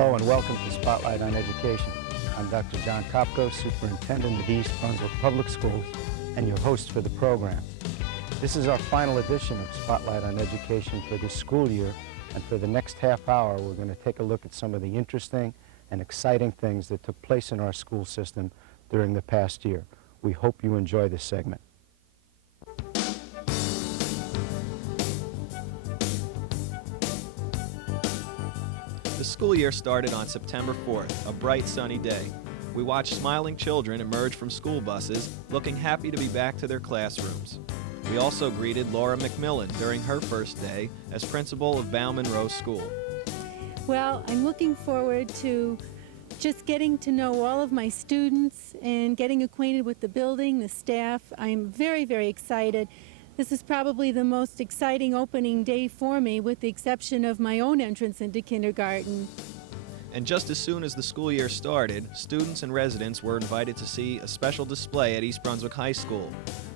Hello and welcome to Spotlight on Education. I'm Dr. Jon Kopko, Superintendent of East Brunswick Public Schools, and your host for the program. This is our final edition of Spotlight on Education for this school year, and for the next half hour we're going to take a look at some of the interesting and exciting things that took place in our school system during the past year. We hope you enjoy this segment. The school year started on September 4th, a bright sunny day. We watched smiling children emerge from school buses, looking happy to be back to their classrooms. We also greeted Laura McMillan during her first day as principal of Bauman Rose School. Well, I'm looking forward to just getting to know all of my students and getting acquainted with the building, the staff. I'm very, very excited. This is probably the most exciting opening day for me, with the exception of my own entrance into kindergarten. And just as soon as the school year started, students and residents were invited to see a special display at East Brunswick High School.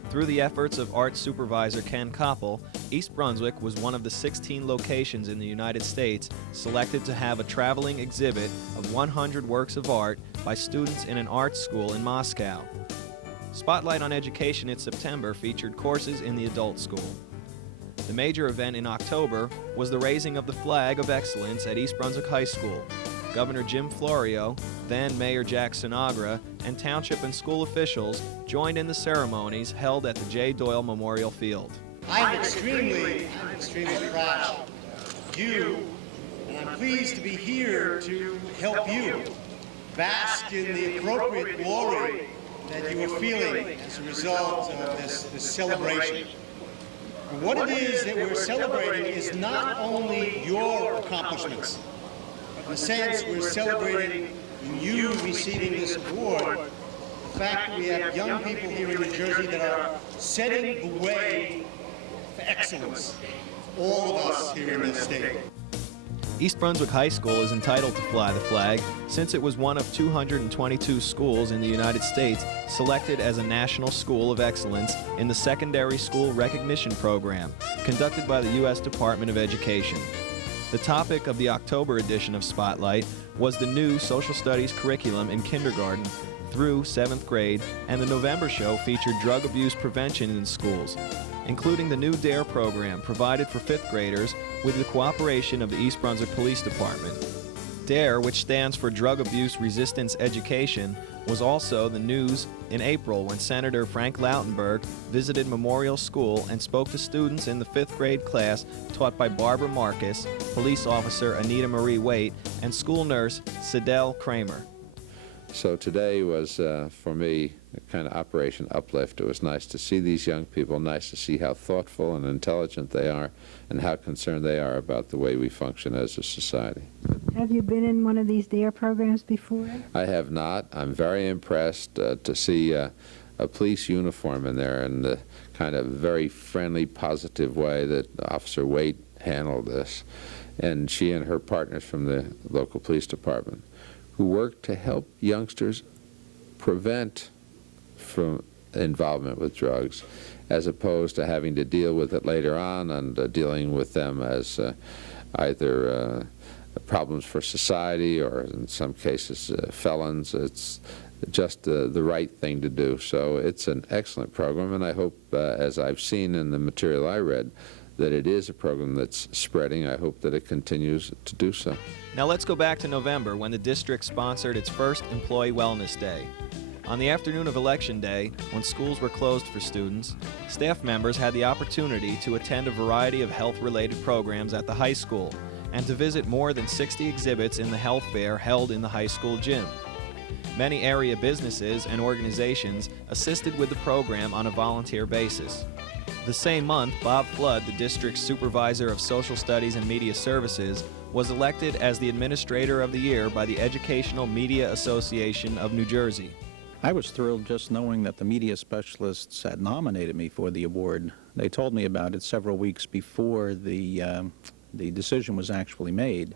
Through the efforts of art supervisor Ken Koppel, East Brunswick was one of the 16 locations in the United States selected to have a traveling exhibit of 100 works of art by students in an art school in Moscow. Spotlight on Education in September featured courses in the adult school. The major event in October was the raising of the flag of excellence at East Brunswick High School. Governor Jim Florio, then Mayor Jack Sinagra, and township and school officials joined in the ceremonies held at the J. Doyle Memorial Field. I'm extremely proud of you, and I'm pleased to be here to help you bask in the appropriate glory that you are feeling as a result of this celebration. And what it is that we're celebrating is not only your accomplishments, but in a sense we're celebrating you receiving this award, the fact that we have young people here in New Jersey that are setting the way for excellence, all of us here in this state. East Brunswick High School is entitled to fly the flag since it was one of 222 schools in the United States selected as a National School of Excellence in the Secondary School Recognition Program conducted by the U.S. Department of Education. The topic of the October edition of Spotlight was the new social studies curriculum in kindergarten through 7th grade, and the November show featured drug abuse prevention in schools, including the new DARE program provided for 5th graders with the cooperation of the East Brunswick Police Department. DARE, which stands for Drug Abuse Resistance Education, was also the news in April when Senator Frank Lautenberg visited Memorial School and spoke to students in the 5th grade class taught by Barbara Marcus, police officer Anita Marie Waite, and school nurse Sidel Kramer. So today was, for me, a kind of Operation Uplift. It was nice to see these young people, nice to see how thoughtful and intelligent they are, and how concerned they are about the way we function as a society. Have you been in one of these DARE programs before? I have not. I'm very impressed to see a police uniform in there, and the kind of very friendly, positive way that Officer Waite handled this, and she and her partners from the local police department, who work to help youngsters prevent from involvement with drugs, as opposed to having to deal with it later on and dealing with them as either problems for society or, in some cases, felons. It's just the right thing to do. So it's an excellent program, and I hope, as I've seen in the material I read, that it is a program that's spreading. I hope that it continues to do so. Now let's go back to November when the district sponsored its first Employee Wellness Day. On the afternoon of Election Day, when schools were closed for students, staff members had the opportunity to attend a variety of health-related programs at the high school and to visit more than 60 exhibits in the health fair held in the high school gym. Many area businesses and organizations assisted with the program on a volunteer basis. The same month, Bob Flood, the district's supervisor of social studies and media services, was elected as the Administrator of the Year by the Educational Media Association of New Jersey. I was thrilled just knowing that the media specialists had nominated me for the award. They told me about it several weeks before the decision was actually made.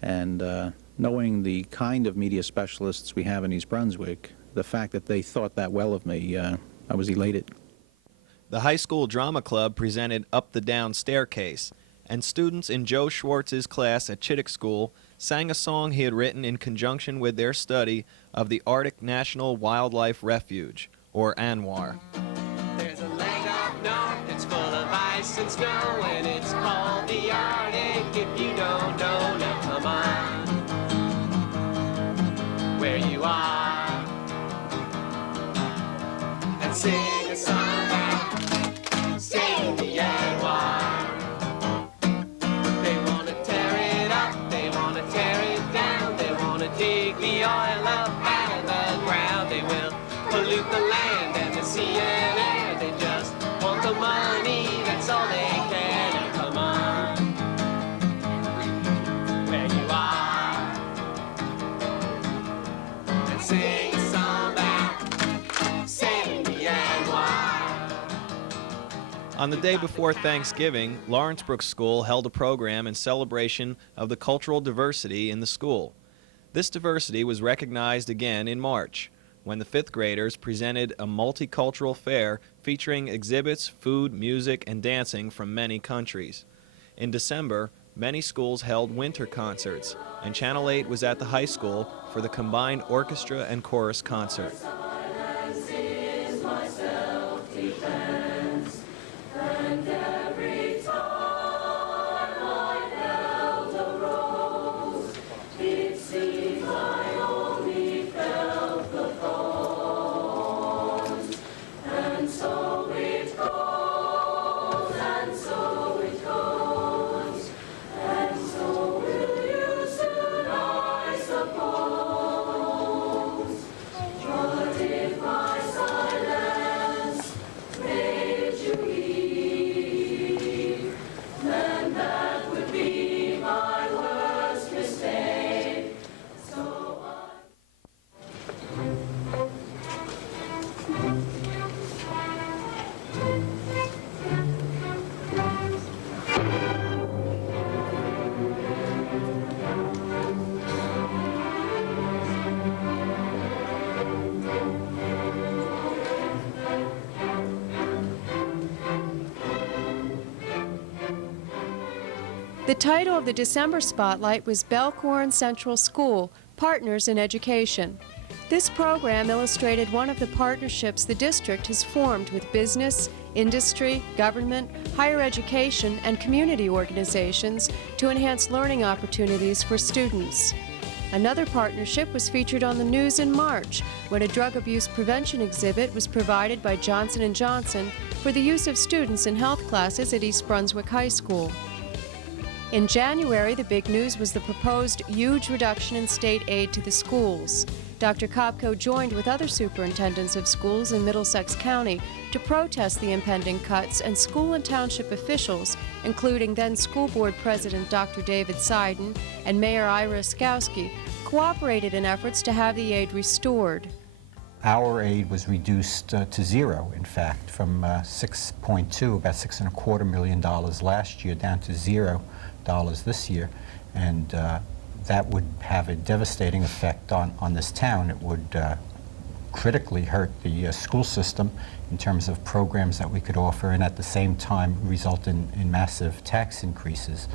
And knowing the kind of media specialists we have in East Brunswick, the fact that they thought that well of me, I was elated. The high school drama club presented Up the Down Staircase, and students in Joe Schwartz's class at Chittick School sang a song he had written in conjunction with their study of the Arctic National Wildlife Refuge, or ANWR. There's a land up north that's full of ice and snow, and it's called the Arctic. If you don't know, now come on, where you are, and sing a song about saving the ANWR. They want to tear it up, they want to tear it down, they want to dig the oil up out of the ground. They will pollute the land and the sea and air. They just want the money, that's all they care. Now come on, where you are, and sing a song about saving the ANWR. On the day before Thanksgiving, Lawrence Brook School held a program in celebration of the cultural diversity in the school. This diversity was recognized again in March, when the fifth graders presented a multicultural fair featuring exhibits, food, music, and dancing from many countries. In December, many schools held winter concerts, and Channel 8 was at the high school for the combined orchestra and chorus concert. The title of the December spotlight was Belcorn Central School, Partners in Education. This program illustrated one of the partnerships the district has formed with business, industry, government, higher education, and community organizations to enhance learning opportunities for students. Another partnership was featured on the news in March when a drug abuse prevention exhibit was provided by Johnson & Johnson for the use of students in health classes at East Brunswick High School. In January, the big news was the proposed huge reduction in state aid to the schools. Dr. Kopko joined with other superintendents of schools in Middlesex County to protest the impending cuts, and school and township officials, including then School Board President Dr. David Seiden and Mayor Ira Skowski, cooperated in efforts to have the aid restored. Our aid was reduced to zero, in fact, from 6.2, about $6.25 million last year, down to $0 this year, and that would have a devastating effect on this town. It would critically hurt the school system in terms of programs that we could offer, and at the same time result in massive tax increases.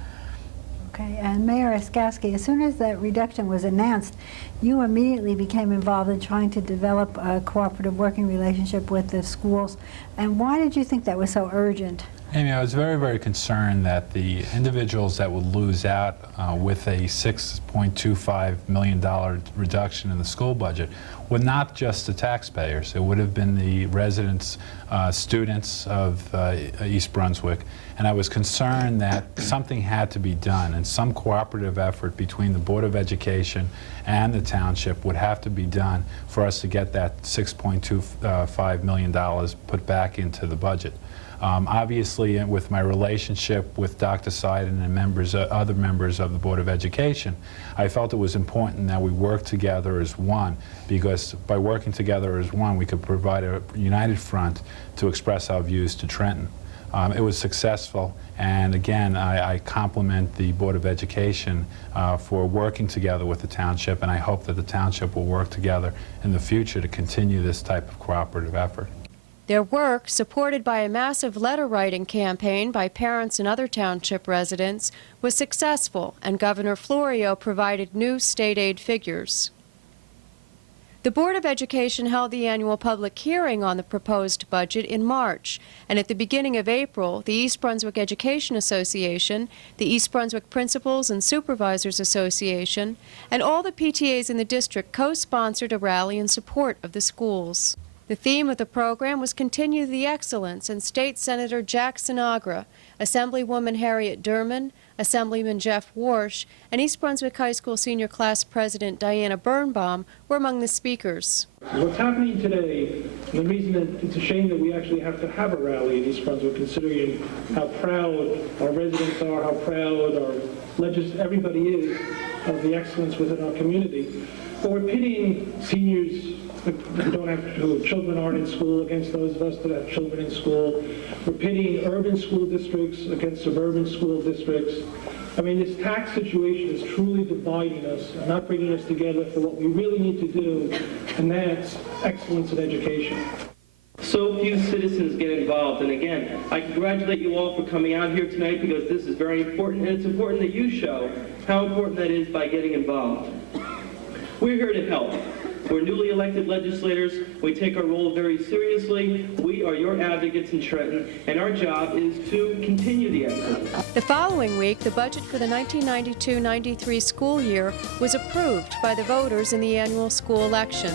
Okay, and Mayor Skowski, as soon as that reduction was announced, you immediately became involved in trying to develop a cooperative working relationship with the schools. And why did you think that was so urgent? Amy, I was very, very concerned that the individuals that would lose out with a $6.25 million reduction in the school budget were not just the taxpayers. It would have been the residents, students of East Brunswick. And I was concerned that something had to be done, and some cooperative effort between the Board of Education and the township would have to be done for us to get that $6.25 million put back into the budget. Obviously, with my relationship with Dr. Seiden and other members of the Board of Education, I felt it was important that we work together as one, because by working together as one, we could provide a united front to express our views to Trenton. It was successful, and again, I compliment the Board of Education for working together with the township, and I hope that the township will work together in the future to continue this type of cooperative effort. Their work, supported by a massive letter-writing campaign by parents and other township residents, was successful, and Governor Florio provided new state aid figures. The Board of Education held the annual public hearing on the proposed budget in March, and at the beginning of April, the East Brunswick Education Association, the East Brunswick Principals and Supervisors Association, and all the PTAs in the district co-sponsored a rally in support of the schools. The theme of the program was Continue the Excellence, and State Senator Jack Sinagra, Assemblywoman Harriet Durman, Assemblyman Jeff Warsh, and East Brunswick High School Senior Class President Diana Birnbaum were among the speakers. What's happening today, and the reason that it's a shame that we actually have to have a rally in East Brunswick, considering how proud our residents are, how proud everybody is of the excellence within our community. But we're pitting seniors who children aren't in school against those of us that have children in school. We're pitting urban school districts against suburban school districts. I mean, this tax situation is truly dividing us and not bringing us together for what we really need to do, and that's excellence in education. So few citizens get involved, and again, I congratulate you all for coming out here tonight, because this is very important, and it's important that you show how important that is by getting involved. We're here to help. We're newly elected legislators. We take our role very seriously. We are your advocates in Trenton, and our job is to continue the excellence. The following week, the budget for the 1992-93 school year was approved by the voters in the annual school election.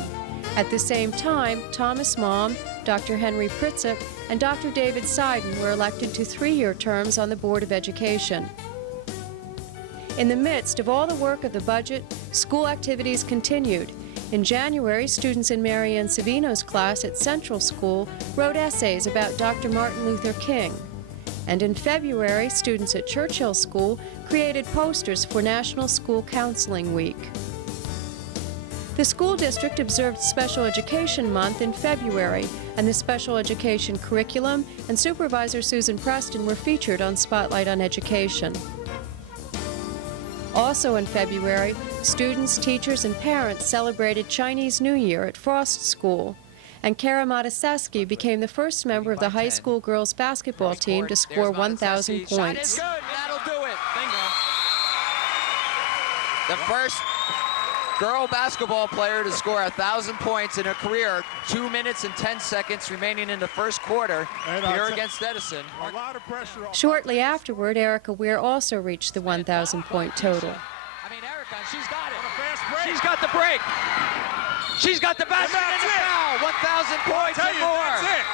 At the same time, Thomas Maum, Dr. Henry Pritzep, and Dr. David Seiden were elected to 3-year terms on the Board of Education. In the midst of all the work of the budget, school activities continued. In January, students in Marianne Savino's class at Central School wrote essays about Dr. Martin Luther King. And in February, students at Churchill School created posters for National School Counseling Week. The school district observed Special Education Month in February, and the special education curriculum and Supervisor Susan Preston were featured on Spotlight on Education. Also in February, students, teachers, and parents celebrated Chinese New Year at Frost School, and Kara Mataseski became the first member of the high school girls basketball team to score 1,000 points. Good. That'll do it. Bingo. The first girl basketball player to score 1,000 points in her career. 2 minutes and 10 seconds remaining in the first quarter here against Edison. A lot of pressure. Shortly afterward, Erica Weir also reached the 1,000-point total. I mean, Erica, she's got it. She's got the break. She's got the basket and the foul. 1,000 points and more. That's it.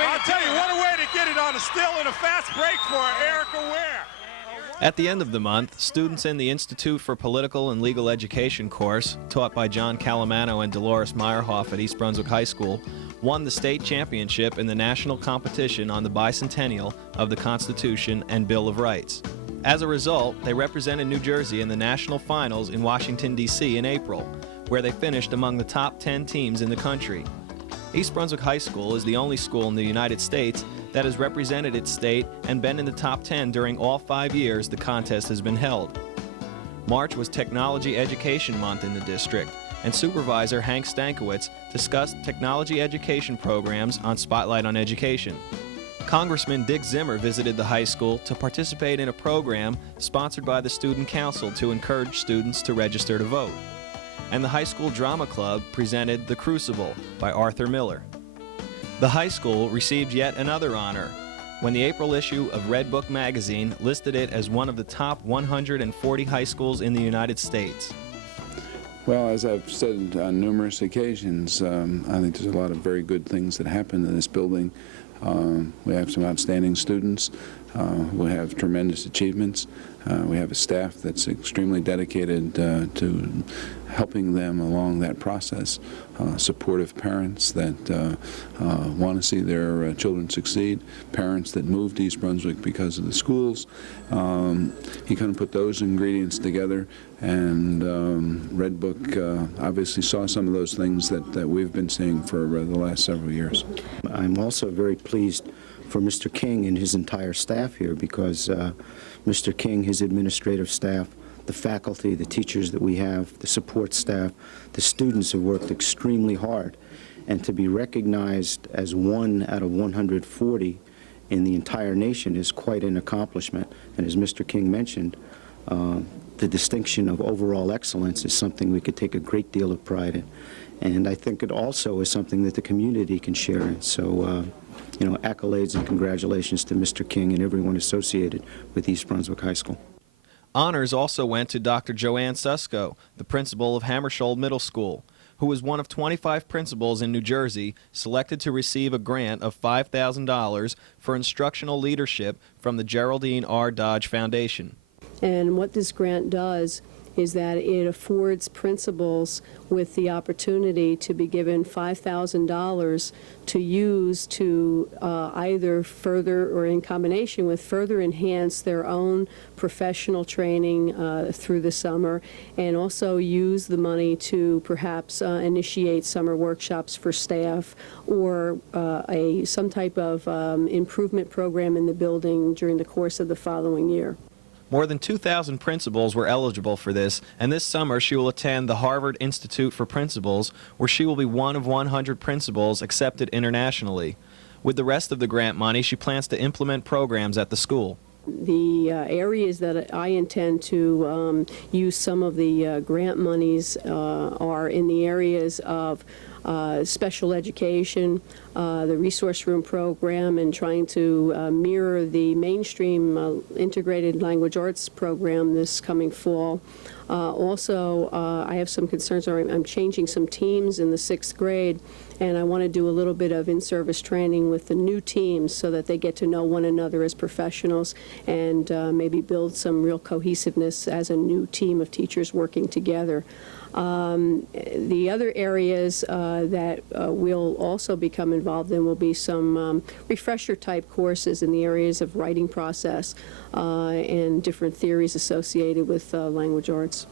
I'll tell you, what a way to get it on a still and a fast break for Erica Weir. At the end of the month, students in the Institute for Political and Legal Education course, taught by John Calamano and Dolores Meyerhoff at East Brunswick High School, won the state championship in the national competition on the bicentennial of the Constitution and Bill of Rights. As a result, they represented New Jersey in the national finals in Washington, D.C. in April, where they finished among the top 10 teams in the country. East Brunswick High School is the only school in the United States that has represented its state and been in the top 10 during all 5 years the contest has been held. March was Technology Education Month in the district, and Supervisor Hank Stankiewicz discussed technology education programs on Spotlight on Education. Congressman Dick Zimmer visited the high school to participate in a program sponsored by the Student Council to encourage students to register to vote. And the High School Drama Club presented The Crucible by Arthur Miller. The high school received yet another honor when the April issue of Red Book magazine listed it as one of the top 140 high schools in the United States. Well, as I've said on numerous occasions, I think there's a lot of very good things that happen in this building. We have some outstanding students. We have tremendous achievements. We have a staff that's extremely dedicated to helping them along that process. Supportive parents that want to see their children succeed, parents that moved to East Brunswick because of the schools. He kind of put those ingredients together, and Red Book obviously saw some of those things that we've been seeing for the last several years. I'm also very pleased for Mr. King and his entire staff here, because Mr. King, his administrative staff, the faculty, the teachers that we have, the support staff, the students have worked extremely hard. And to be recognized as 1 out of 140 in the entire nation is quite an accomplishment. And as Mr. King mentioned, the distinction of overall excellence is something we could take a great deal of pride in. And I think it also is something that the community can share in. So, you know, accolades and congratulations to Mr. King and everyone associated with East Brunswick High School. Honors also went to Dr. Joanne Susko, the principal of Hammersholt Middle School, who was one of 25 principals in New Jersey selected to receive a grant of $5,000 for instructional leadership from the Geraldine R. Dodge Foundation. And what this grant does is that it affords principals with the opportunity to be given $5,000 to use to either further or in combination with further enhance their own professional training through the summer, and also use the money to perhaps initiate summer workshops for staff or some type of improvement program in the building during the course of the following year. More than 2,000 principals were eligible for this, and this summer she will attend the Harvard Institute for Principals, where she will be one of 100 principals accepted internationally. With the rest of the grant money, she plans to implement programs at the school. The areas that I intend to use some of the grant monies are in the areas of special education, the resource room program, and trying to mirror the mainstream integrated language arts program this coming fall. Also, I have some concerns. I'm changing some teams in the 6th grade, and I want to do a little bit of in-service training with the new teams so that they get to know one another as professionals and maybe build some real cohesiveness as a new team of teachers working together. The other areas that we'll also become involved in will be some refresher-type courses in the areas of writing process and different theories associated with language arts.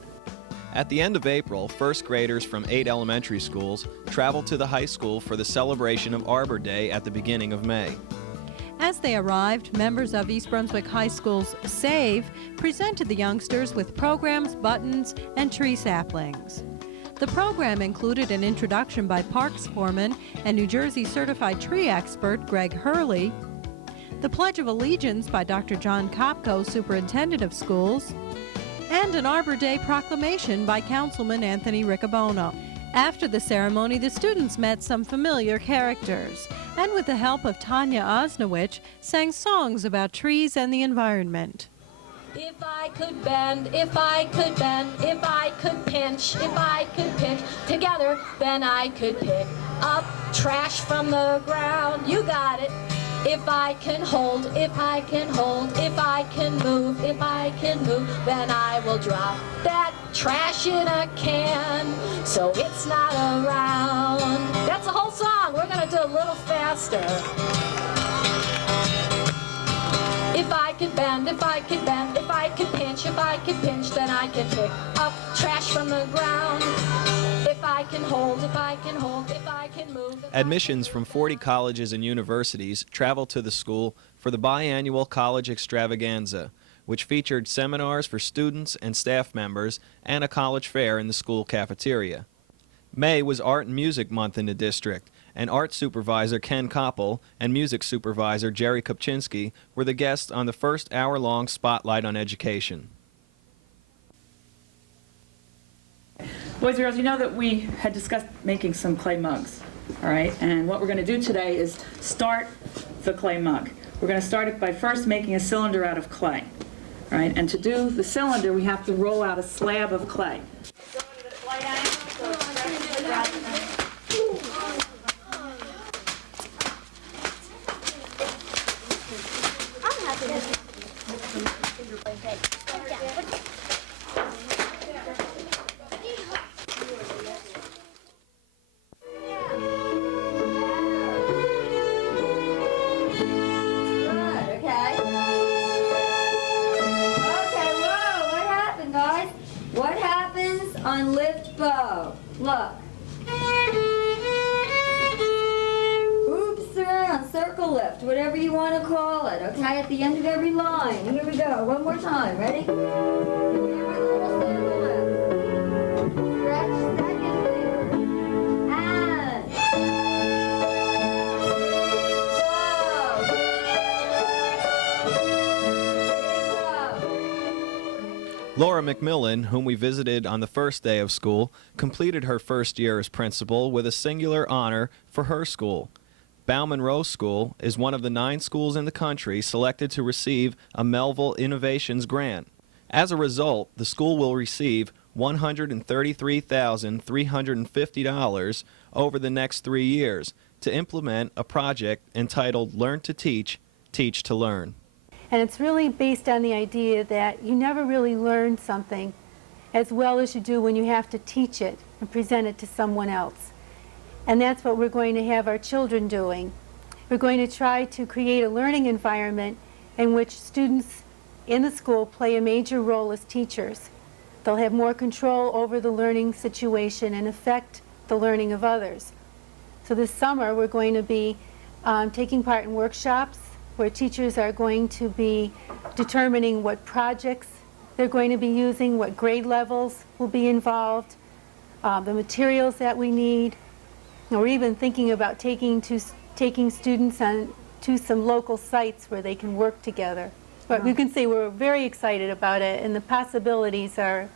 At the end of April, first graders from 8 elementary schools traveled to the high school for the celebration of Arbor Day at the beginning of May. As they arrived, members of East Brunswick High School's SAVE presented the youngsters with programs, buttons, and tree saplings. The program included an introduction by Parks Foreman and New Jersey certified tree expert Greg Hurley, the Pledge of Allegiance by Dr. Jon Kopko, Superintendent of Schools, and an Arbor Day proclamation by Councilman Anthony Riccobono. After the ceremony, the students met some familiar characters, and with the help of Tanya Osnowich, sang songs about trees and the environment. If I could bend, if I could bend, if I could pinch, if I could pinch together, then I could pick up trash from the ground. You got it. If I can hold, if I can hold, if I can move, if I can move, then I will drop that trash in a can so it's not around. That's the whole song. We're going to do a little faster. If I could bend, if I could bend, if I could pinch, if I could pinch, then I can pick up trash from the ground. If I can hold, if I can hold, if I can move. Admissions from 40 colleges and universities traveled to the school for the biannual college extravaganza, which featured seminars for students and staff members and a college fair in the school cafeteria. May was Art and Music Month in the district, and art supervisor Ken Koppel and music supervisor Jerry Kopczynski were the guests on the first hour-long Spotlight on Education. Boys and girls, you know that we had discussed making some clay mugs, all right? And what we're going to do today is start the clay mug. We're going to start it by first making a cylinder out of clay, all right? And to do the cylinder, we have to roll out a slab of clay. On lift bow. Look. Oops around, circle lift, whatever you want to call it, okay? At the end of every line. Here we go. One more time. Ready? Every little circle lift. Stretch second finger. And Laura McMillan, whom we visited on the first day of school, completed her first year as principal with a singular honor for her school. Bauman Rose School is one of the 9 schools in the country selected to receive a Melville Innovations grant. As a result, the school will receive $133,350 over the next 3 years to implement a project entitled Learn to Teach, Teach to Learn. And it's really based on the idea that you never really learn something as well as you do when you have to teach it and present it to someone else. And that's what we're going to have our children doing. We're going to try to create a learning environment in which students in the school play a major role as teachers. They'll have more control over the learning situation and affect the learning of others. So this summer we're going to be taking part in workshops where teachers are going to be determining what projects they're going to be using, what grade levels will be involved, the materials that we need. And we're even thinking about taking students to some local sites where they can work together. But we can say we're very excited about it, and the possibilities are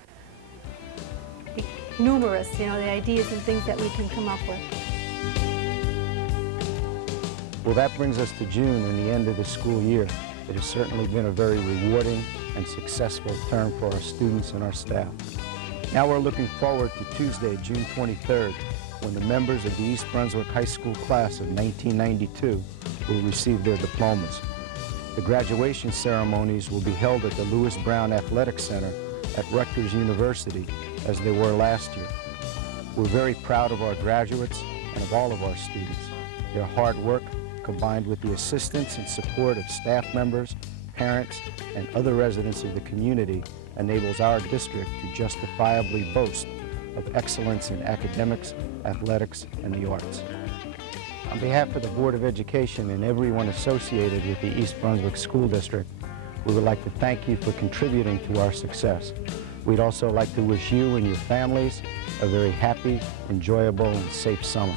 numerous, you know, the ideas and things that we can come up with. Well, that brings us to June and the end of the school year. It has certainly been a very rewarding and successful term for our students and our staff. Now we're looking forward to Tuesday, June 23rd, when the members of the East Brunswick High School class of 1992 will receive their diplomas. The graduation ceremonies will be held at the Lewis Brown Athletic Center at Rutgers University, as they were last year. We're very proud of our graduates and of all of our students. Their hard work, combined with the assistance and support of staff members, parents, and other residents of the community, enables our district to justifiably boast of excellence in academics, athletics, and the arts. On behalf of the Board of Education and everyone associated with the East Brunswick School District, we would like to thank you for contributing to our success. We'd also like to wish you and your families a very happy, enjoyable, and safe summer.